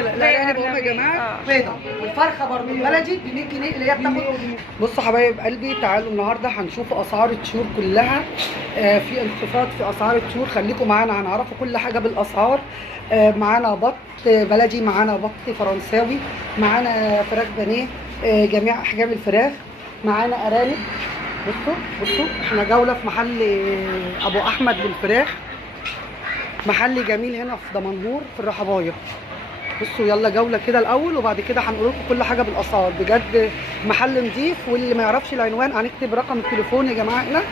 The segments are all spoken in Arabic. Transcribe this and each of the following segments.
مشكله. الارانب اهو يا جماعه بيضه، والفرخه برضه البلدي ب 100 جنيه اللي هي بتاخد. بصوا حبايب قلبي، تعالوا النهارده هنشوف اسعار الطيور كلها. في انخفاض في اسعار الطيور، خليكم معانا هنعرفوا كل حاجه بالاسعار. معانا بط بلدي، معانا بط فرنساوي، معانا فراخ بانيه، جميع احجام الفراخ، معانا ارانب. بصوا احنا جوله في محل ابو احمد للفراخ، محل جميل هنا في دمنهور في الرحبايه. بصوا يلا جوله كده الاول، وبعد كده هنقول لكم كل حاجه بالاسعار. بجد محل نضيف، واللي ما يعرفش العنوان هنكتب رقم التليفون يا جماعه هنا.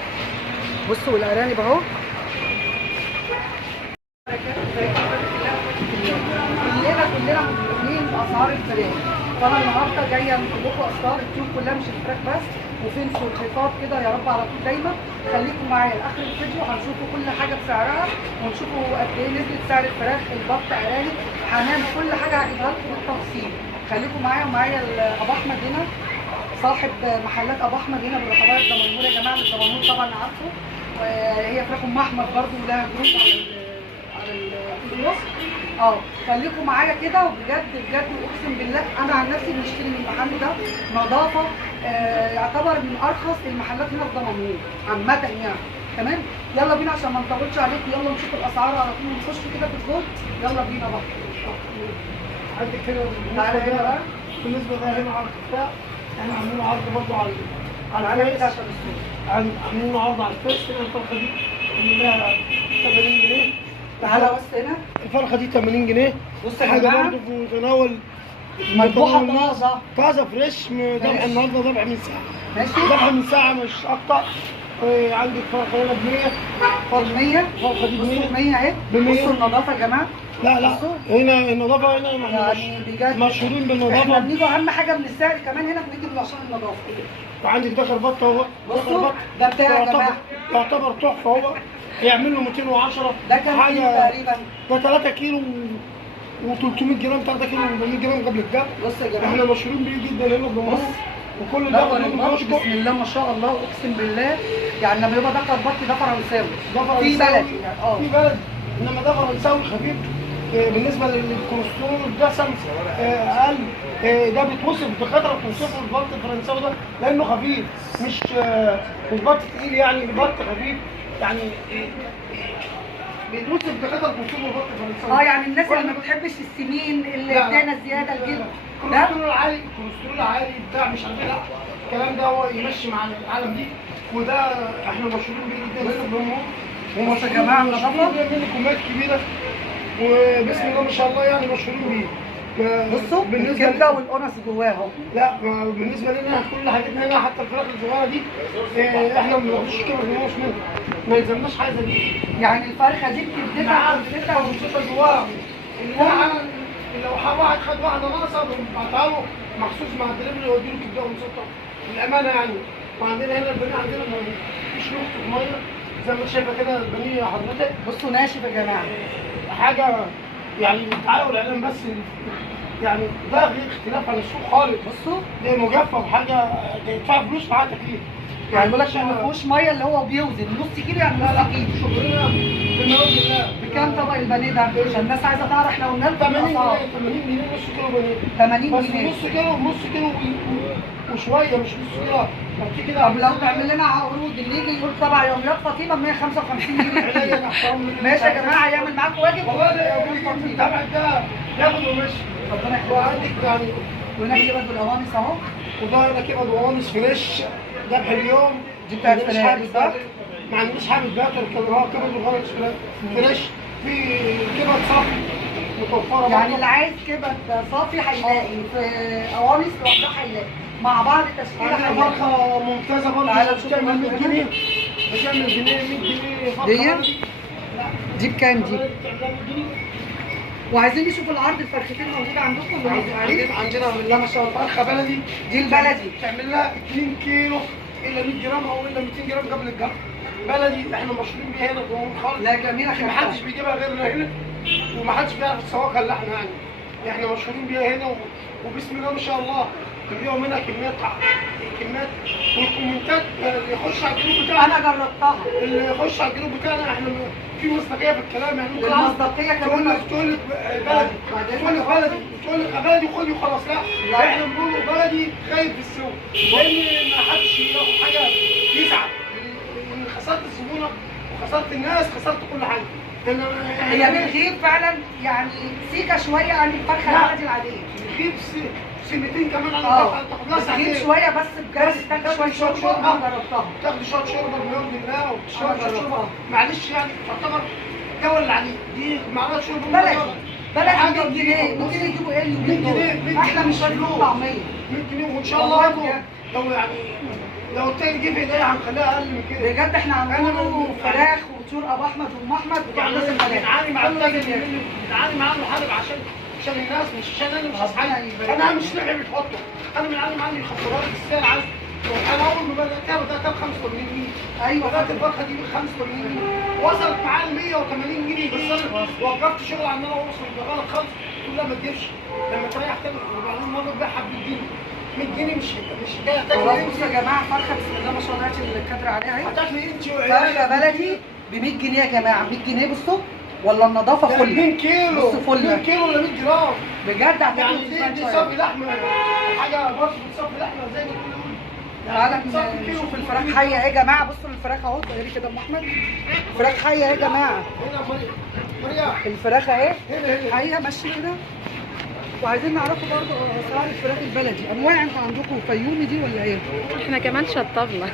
بصوا الارانب اهو، كلنا متفقين باسعار الفراخ. فانا النهارده جايه نقول لكم اسعار الطيور كلها، مش الفراخ بس، وفي انخفاض كده يا رب على طول دايما. خليكم معايا لاخر الفيديو، هنشوفوا كل حاجه بسعرها، ونشوفوا قد ايه نزلت سعر الفراخ، البط، ارانب، حمام، كل حاجه هجيبها لكم بالتفصيل. خليكم معايا. ومعايا ابو احمد هنا، صاحب محلات ابو احمد هنا بالرحبايه الدمنهور يا جماعه. الدمنهور طبعا عارفه، وهي فراخ ام احمد برده ولها جروب على الفيس. خليكم معايا كده. وبجد بجد اقسم بالله انا عن نفسي بنشتري من المحل ده نظافه. يعتبر من ارخص المحلات هنا في دمنهور عامه يعني. تمام، يلا بينا عشان ما نطولش عليكم. يلا نشوف الاسعار على طول، نخش كده في الفرن. يلا بينا بقى. عندك هنا تعالى هنا بقى. بالنسبه ده هنا عرض بتاع، احنا عاملين عرض برضه على الفيس عشان الصوت. عاملين عرض على الفيس. هنا الفرخه دي عاملينها 80 جنيه. تعالى بس هنا. الفرخه دي 80 جنيه. بص يا حاجه جماعه برضه في متناول مذبوحه طازه طازه فريش، ذبح النهارده، ذبح من ساعه. ماشي، ذبح من ساعه مش اكتر. عندك فرخه هنا ب 100. فرخه 100. الفرخه دي ب 100. 100 اهي. بصوا النظافه يا جماعه. لا هنا النظافه هنا يعني بجد مشهورين احنا بالنظافه. بنيجي اهم حاجه من السعر كمان هنا، بنيجي عشان النظافه. وعندك دخل بط اهو. بصوا ده بتاع يا جماعه، يعتبر تحفه. هو يعمل له 210. ده كام كيلو تقريبا؟ ده 3 كيلو و300 جرام، 3 كيلو و400 جرام قبل الجب. بص يا جماعه احنا مشهورين بيه جدا هنا في دمنهور، وكل ده بسم الله ما شاء الله، اقسم بالله. يعني لما يبقى ده كربط ده فرنساوي، في بلد في بلد، انما ده فرنساوي خفيف. بالنسبه للكوليسترول والدسم اقل. ده بيتوصف بخطر توصفه البط الفرنساوي ده لانه خفيف، مش بط تقيل يعني، بط خفيف يعني. بيتوصف بخطر توصفه البط الفرنساوي. يعني الناس اللي ما بتحبش السمين اللي ادانا زياده الجلد ده الكوليسترول عالي، الكوليسترول عالي بتاع مش عارف ايه. لا الكلام ده هو يمشي مع العالم دي، وده احنا مشهورين بيه جدا هنا في دمنهور. بصوا يا جماعه النظافه، بيعملوا كميات كبيره، وبسم الله ما شاء الله يعني مشهورين بيه. بصوا الكبده والقنص جواهم. لا بالنسبه لنا كل حاجتنا هنا، حتى الفراخ الصغيره دي احنا ما بناخدش كبر منها، ما يلزمناش حاجه دي. يعني الفرخه دي بتدفع بتدفع وبتشوفها جواها. لو واحد خد واحده ناقصه بنبعتها له مخصوص مع الدليفري يودي له كبده ومسطه للامانه يعني. وعندنا هنا البانيه عندنا مفيش نقطه ميه زي ما انت شايفه كده. البانيه يا حضرتك بصوا ناشف يا جماعه، حاجه يعني تعالوا الاعلام بس يعني. ده غير اختلاف عن السوق خالص. بصوا ده مجفف، حاجه تدفع فلوس معاها تكليف. يعني بيقول لك ما فيهوش ميه، اللي هو بيوزن نص كيلو يعني نص كيلو. شغلنا بما يرضي الله. بكام طبق البانيه ده؟ عشان الناس عايزه تعرف. احنا قلنا لكم 80 الاسعار. جنيه 80 جنيه نص كيلو بانيه. 80 بس جنيه نص كيلو وشويه، مش نص كيلو. طب كده طب لو تعمل لنا عروض اللي يجي يقول طبعا يوميات فاطمه ب 155 جنيه. ماشي يا جماعه، هيعمل معاكم واجب. والله تبع ده ياخد ومشي. ربنا يخليك. وعندك يعني وهناك كبد والقوانص اهو. وده هنا كبد وقوانص فريش ذبح اليوم. دي بتاعت فراخ صح؟ ما عنديش حابب باكل كده. هو كبد وقوانص فريش. في كبد صافي متوفره. يعني اللي عايز كبد صافي هيلاقي، في قوانص لوحدها هيلاقي، مع بعض تشكيله عندنا فرخه ممتازه برضه بتعمل 100 جنيه. بتعمل جنيه 100 جنيه دي بكام دي؟ وعايزين نشوف العرض، الفرختين موجوده عندكم ولا عندنا بسم الله ما شاء الله فرخه بلدي. دي البلدي تعمل لها 2 كيلو الا 100 جرام او الا 200 جرام قبل الجرح. بلدي احنا مشهورين بيها هنا في خالص. لا جميله، محدش بيجيبها غيرنا هنا، ومحدش بيعرف يسوقها الا احنا يعني. احنا مشهورين بيها هنا وبسم الله ما شاء الله بيبيعوا منها كميات والكومنتات اللي يخش على الجروب بتاعنا، انا جربتها. اللي يخش على الجروب بتاعنا احنا في مصداقيه في الكلام، يعني ممكن المصداقيه كمان تقول لك بلدي تقول لك بلدي خدي وخلاص. لا احنا بنقول بلدي خايف في السوق، لان ما حدش ياخد حاجه يزعل ان خسرت الزبونه وخسرت الناس، خسرت كل حاجه. هي بتجيب فعلا يعني سيكه شويه عن الفرخه البلدي العاديه، بتجيب سنتين كمان على الفرخه، تاخد لها بتجيب ساعتين شويه بس بجد، تاخد شويه شوربه. انا جربتها، تاخدي شويه شوربه بنور الله وتشربي شوربه، معلش يعني تعتبر الجو اللي عليه دي معلقه شوربه بلدي 100 جنيه. ممكن يجيبوا ايه 100 جنيه احلى من شويه طعميه 100 جنيه، وان شاء الله لو يعني لو التاني جه في ايديا هنخليها اقل من كده بجد. احنا عاملين فراخ وطيور ابو احمد وام احمد بتوع الناس البلد. بنعاني مع التاجر، بنعاني معاه المحارب عشان الناس، مش عشان انا، مش عايز انا مش نحب بتحطه، انا بنعاني معاه يخفضها لي السعر. عايز انا اول ما بدات ب 85 جنيه، ايوه بدات الفرخه دي ب 85 جنيه، وصلت معايا ل 180 جنيه، بس انا وقفت شغل عن ان انا اوصل لغلط خالص، قلت لا ما تجيبش لما تريح تاني، وبعدين مره تبيعها ب 100 جنيه مش جايه تاكل. بصوا يا جماعه فرخه بسم الله ما شاء الله الكادر عليها اهي، هتاكلي انت فرخه بلدي ب 100 جنيه يا جماعه. 100 جنيه بصوا، ولا النظافه فل 2 كيلو، بصوا فل 2 كيلو ولا 100 جرام بجد. يعني هتاكل دي صافي لحمه، حاجه برضه صافي لحمه زي ما تقولوا. تعالى نشوف الفراخ حيه اهي يا جماعه. بصوا الفراخ اهو، غيري كده ام احمد، فراخ حيه اهي يا جماعه. هنا مريا الفراخ اهي هنا حيه ماشيه كده. وعايزين نعرفوا برضه اسعار الفراخ البلدي، انواع انتوا عندكم فيومي دي ولا ايه؟ احنا كمان شطبنا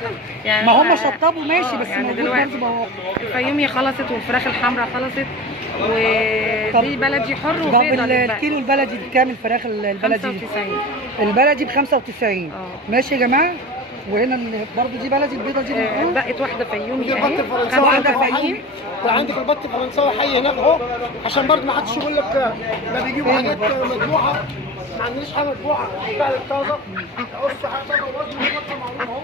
يعني ما هم شطبوا ماشي، بس يعني موجود دلوقتي برضه بواقي. الفيومي خلصت والفراخ الحمراء خلصت، ودي بلدي حر طب وبيضه الكيلو البلدي بكام الفراخ البلدي؟ 95. البلدي ب 95. ماشي يا جماعه. وهنا برضه دي بلدي البيضه دي بقت واحده فيومي اهي البط الفرنساوي 95. وعندك البط الفرنساوي حي هناك اهو، عشان برضه ما حدش يقول لك ده بيجيبوا حاجات مذبوحه، ما عندناش حاجه مذبوحه، فعلا طازه، قص حاجه طازه ووزن البط معروف اهو.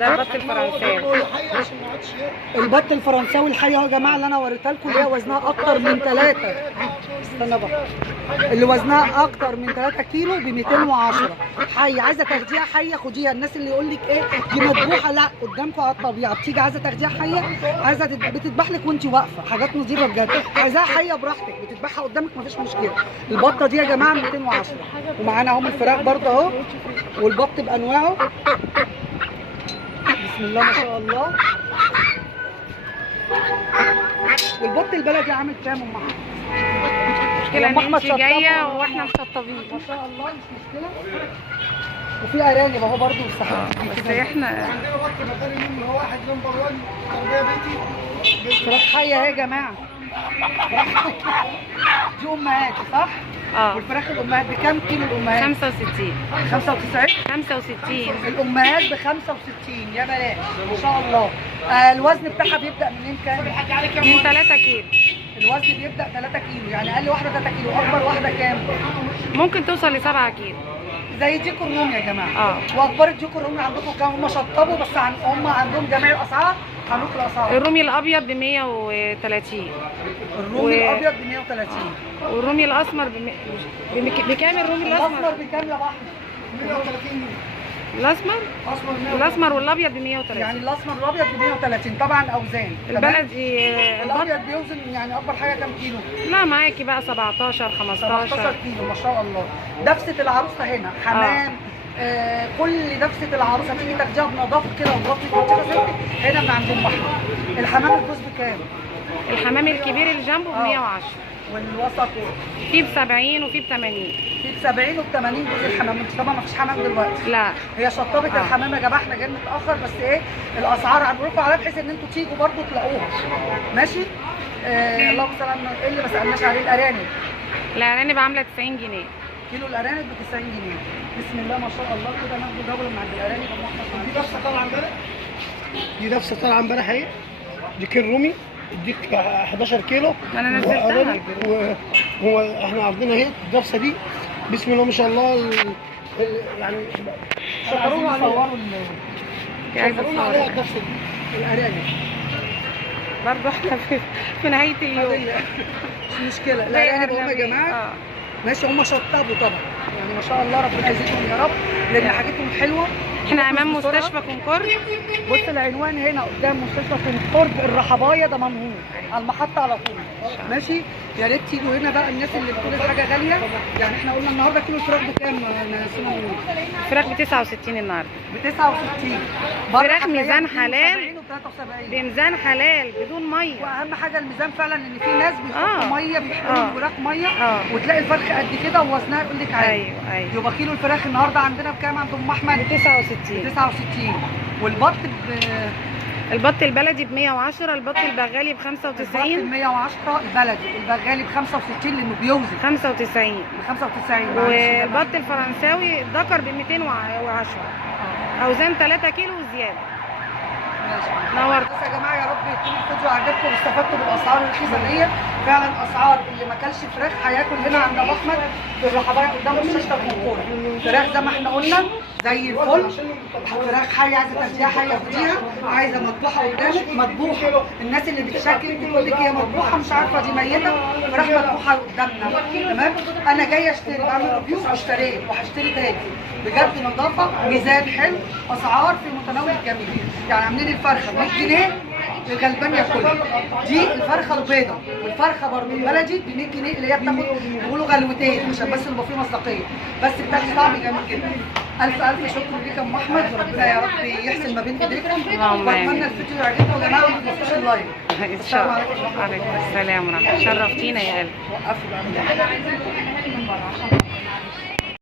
ده البط الفرنساوي. عشان ما حدش البط الفرنساوي الحي اهو يا جماعه، اللي انا وريتها لكم، اللي هي وزنها اكتر من 3. استنى بقى، اللي وزنها اكتر من 3 كيلو ب 210 حي. عايزه تاخديها حيه خديها. الناس اللي يقول لك ايه دي مذبوحه، لا، قدامكم على الطبيعه بتيجي عايزه تاخديها حيه، عايزه بتذبح لك وانت واقفه، حاجات نظيفه بجد. عايزاها حيه براحتك، بتذبحها قدامك مفيش مشكله. البطه دي يا جماعه 210. ومعانا اهو الفراخ برضه اهو، والبط بانواعه بسم الله ما شاء الله. والبط البلدي عامل كام ام احمد؟ المشكله ان انت جايه واحنا مشطبين ما شاء الله، مش مشكله. وفي ارانب اهو برضه والسحاب. بس احنا عندنا بط مكان منه واحد نمبر 1 تربيه بيتي. فراخ حيه اهي يا جماعه. دي امهات صح؟ والفراخ الامهات بكام كيلو الامهات؟ 65. 95؟ 65. الامهات ب 65 يا بلاش ما شاء الله. الوزن بتاعها بيبدا منين كام؟ من 3 كيلو. الوزن بيبدا 3 كيلو، يعني اقل واحده 3 كيلو، اكبر واحده كام؟ ممكن توصل ل 7 كيلو. زي ديك الرومي يا جماعه. واخبار الديك الرومي عندكم كام؟ هم شطبوا بس هم عندهم جميع الاسعار. هنقول الاسعار. الرومي الابيض ب 130. الرومي الابيض ب 130. والرومي الاسمر بكام الرومي الاسمر؟ الاسمر بكام يا ابو احمد؟ 130. الاسمر والابيض ب 130. يعني الاسمر والابيض ب 130 طبعا اوزان. البلدي الابيض بيوزن يعني اكبر حاجه كام كيلو؟ لا معاكي بقى 17 15 كيلو ما شاء الله. دفسه العروسه هنا حمام. كل دفسه العروسه تيجي تاخديها بنظافه كده وتغطي هنا من عند ام احمد. الحمام الجوز بكام؟ الحمام الكبير اللي جنبه ب 110. والوسط في ب 70 وفي ب 80. في ب 70 وب 80 جوز الحمام. انت طبعا ما فيش حمام دلوقتي. لا هي شطبت الحمام يا جماعه، احنا جايين متاخر بس ايه الاسعار هنقول لكم عليها بحيث ان انتوا تيجوا برضه تلاقوها. ماشي؟ اللهم صل على النبي. ايه اللي ما سالناش عليه؟ الارانب. الارانب عامله 90 جنيه. كيلو الارانب ب 90 جنيه. بسم الله ما شاء الله. كده ناخد جوله من عند الارانب. دي نفسها طالعه امبارح. دي نفسها طالعه امبارح اهي. دي كيلو رومي اديك 11 كيلو. ما انا نزلتها. هو احنا عارضين اهي الدفسه دي بسم الله ما شاء الله. يعني شكرونا عليها. شكرونا عليها الدفسه دي. الارانب برضه احنا في نهايه اليوم. مش مشكله. الارانب هم يا جماعه. ماشي هم شطبوا طبعا. يعني ما شاء الله ربنا يزيدهم يا رب، لان حاجتهم حلوه. احنا امام بسرعة. مستشفى كونكورد. بص العنوان هنا قدام مستشفى كونكورد الرحبايه، ده منهور على المحطه على طول. ماشي، يا ريت تيجوا هنا بقى الناس اللي بتقول الحاجه غاليه. يعني احنا قلنا النهارده كيلو الفراخ بكام يا سيما؟ فراخ ب 69 النهارده. ب 69. فراخ ميزان حلال، و73. بميزان حلال بدون ميه. واهم حاجه الميزان فعلا، ان في ناس بيحطوا ميه، بيحطوا الفراخ ميه وتلاقي الفرخ قد كده ووزنها يقول لك عادي. ايوه. يبقى كيلو الفراخ النهارده عندنا بكام عند ام احمد؟ ب 69. 69. والبط البط البلدي ب 110، البط البغالي ب البط 95. 110 البلدي، البغالي ب 65 لانه بيوزن 95. ب 95. والبط الفرنساوي الذكر ب 210، اوزان 3 كيلو وزياده. ماشي. نورت. بس يا جماعه يا رب يكون الفيديو عجبكم واستفدتوا بالاسعار الرخيصه ديت. فعلا اسعار اللي ما كلش فراخ هياكل هنا عند ابو احمد في الرحبايه قدام مستشفى كونكورد. فراخ زي ما احنا قلنا زي الفل، فراخ حيه عايزه تغذيه حيه خديها، عايزه مذبوحه قدامك مذبوحه. الناس اللي بتشكك بتقول لك هي مذبوحه مش عارفه دي ميته، فراخ مذبوحه قدامنا. تمام، انا جايه اشتري، بعمل ريفيو واشتريت وهشتري تاني. بجد نظافه، ميزان حلو، اسعار في متناول الجميع. يعني عاملين الفرخه ب 100 جنيه الغلبان ياكلها. دي الفرخه البيضاء، والفرخه برضه البلدي ب 100 جنيه اللي هي بتاخد بيقولوا غلوتين عشان بس يبقى فيه مصداقيه، بس بتاخد طعم جميل جدا. الف شكر ليك يا ام احمد، وربنا يا رب يحسن ما بين ايديكم. واتمنى الفيديو يعجبكم يا جماعه، ما تنسوش اللايك. ان شاء الله. عليكم السلام ورحمه الله. شرفتينا يا قلبي. وقفوا بقى.